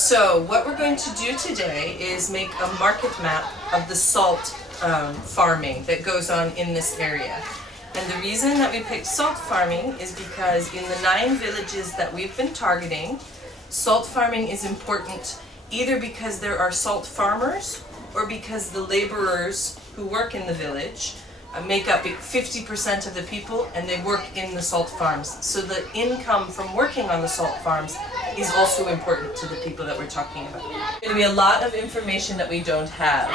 So what we're going to do today is make a market map of the salt farming that goes on in this area. And the reason that we picked salt farming is because in the 9 villages that we've been targeting, salt farming is important either because there are salt farmers or because the laborers who work in the village make up 50% of the people and they work in the salt farms. So the income from working on the salt farms is also important to the people that we're talking about. There's going to be a lot of information that we don't have.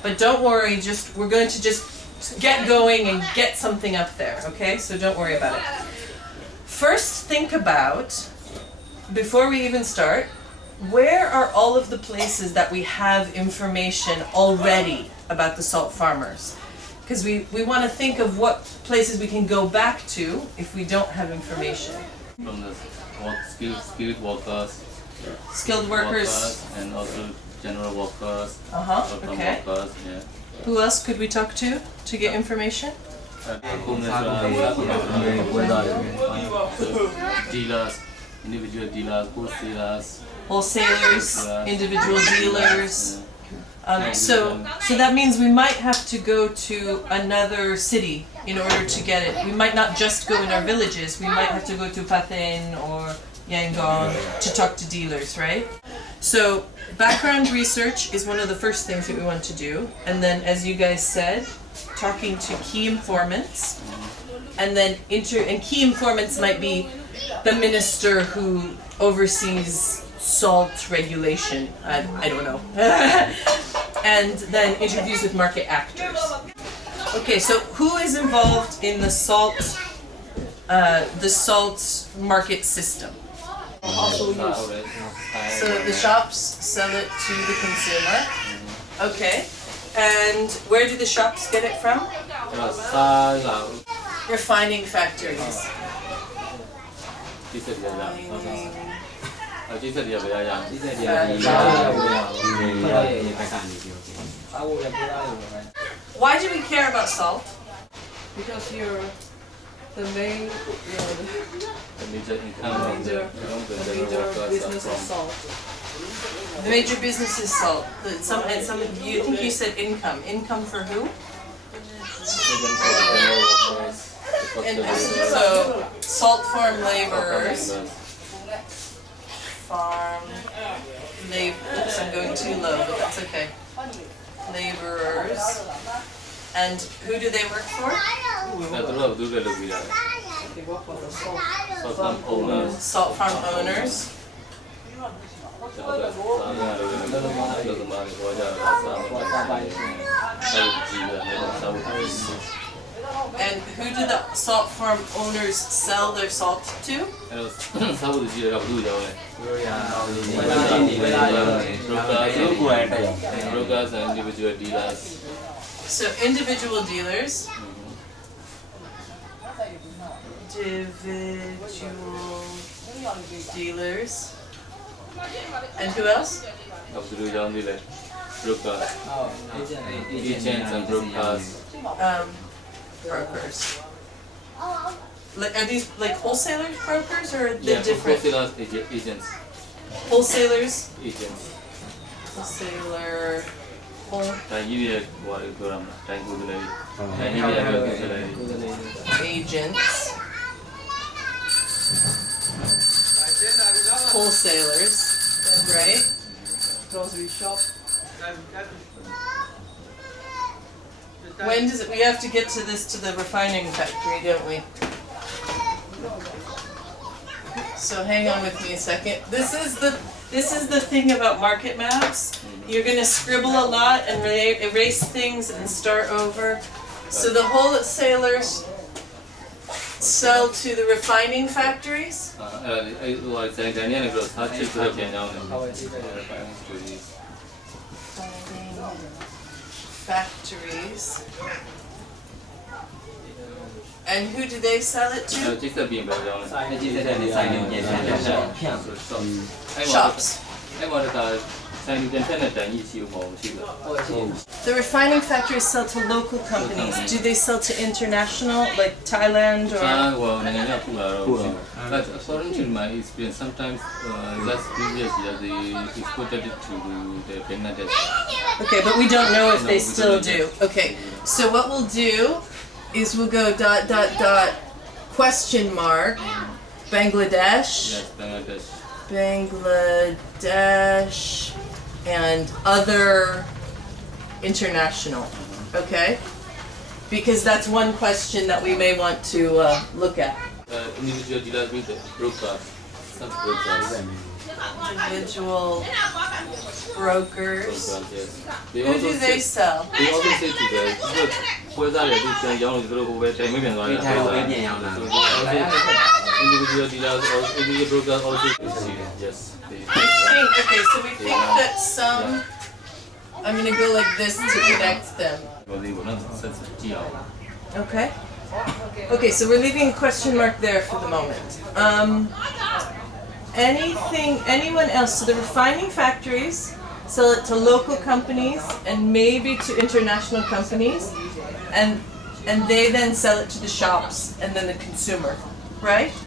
But don't worry, we're going to just get going and get something up there, okay? So don't worry about it. First, think about, before we even start, where are all of the places that we have information already about the salt farmers? Because we want to think of what places we can go back to if we don't have information. From the skilled workers. Skilled workers. And also general workers. Okay. Workers, yeah. Who else could we talk to get information? Dealers, individual dealers, wholesalers. Wholesalers, individual dealers. So that means we might have to go to another city in order to get it. We might not just go in our villages, we might have to go to Pathen or Yangon to talk to dealers, right? So background research is one of the first things that we want to do. And then, as you guys said, talking to key informants. And then key informants might be the minister who oversees salt regulation. I don't know. And then interviews with market actors. Okay, so who is involved in the salt market system? So the shops sell it to the consumer. Okay. And where do the shops get it from? Refining factories. Why do we care about salt? Because you're the main, The major income from the business is salt. The major business is salt. You think you said income. Income for who? And so salt farm laborers. Oops, I'm going too low, but that's okay. Laborers. And who do they work for? They work for the salt farm owners. Salt farm owners. And who do the salt farm owners sell their salt to? Brokers and individual dealers. So individual dealers. And who else? Brokers. Agents and brokers. Brokers. Are these like wholesalers brokers or the different? Wholesalers, agents. Wholesalers. Agents. Wholesaler. Agents. Wholesalers. Right? grocery shop. When does it? We have to get to the refining factory, don't we? So hang on with me a second. This is the thing about market maps. You're gonna scribble a lot and erase things and start over. So the wholesalers sell to the refining factories. Factories. And who do they sell it to? Shops. ဆိုင်လူတန်ထက်နဲ့တန်ကြီးရှိဦးမအောင်ရှိလားဟုတ် The refining factories sell to local companies. Do they sell to international, like Thailand or? ဟိုနိုင်ငံကပူလာတော့ရှိတယ် But according to my experience sometimes last previous year they exported it to the Bangladesh Okay, but we don't know if they No, we still don't do. know. Okay, so what we'll do is we'll go ... question mark Bangladesh. yes Bangladesh Bangladesh and other international, okay? Because that's one question that we may want to look at. individual dealers with the brokers some brokers Individual brokers. yes they Who do they sell? they also say to the ပွဲစားတွေသူစံရောင်းလို့သူတို့ဟိုပဲတိုင်မပြန်သွားတယ် individual dealers or individual brokers also yes they Okay, so we think that some... I'm going to go like this to connect them. ဒီဘောနော်ဆက်ကြည့်အောင် Okay. Okay, so we're leaving a question mark there for the moment. Anyone else? So the refining factories sell it to local companies and maybe to international companies, and they then sell it to the shops and then the consumer, right?